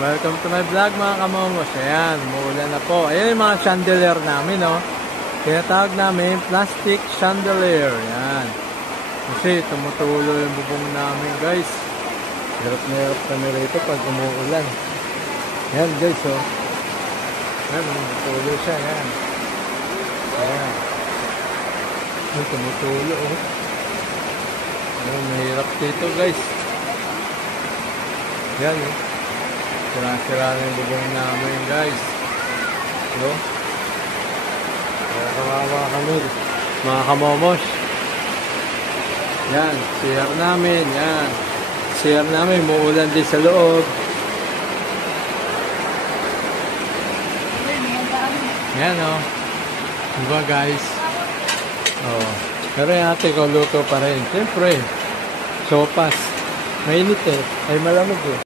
Welcome to my vlog mga kamomos. Ayan, umuulan na po. Ayan yung mga chandelier namin, no? Tinatawag namin plastic chandelier. Ayan. Kasi tumutulo yung bubong namin, guys. Hirap na hirap kami rito pag umuulan. Ayan, guys, oh. Ayan, tumutulo siya. Ayan. Ayan. Ayan, tumutulo, oh. Ayan, mahirap dito, guys. Ayan, oh. Sira-sira na yung bubong namin, guys. No? Kaya kawawa kami, mga kamomos. Yan, CR namin. Yan. CR namin, muulan din sa loob. Yan, oh. Diba, guys? Oh. Pero yung ate ko, luto pa rin. Siyempre, sopas. Mainit eh. Ay malamig eh.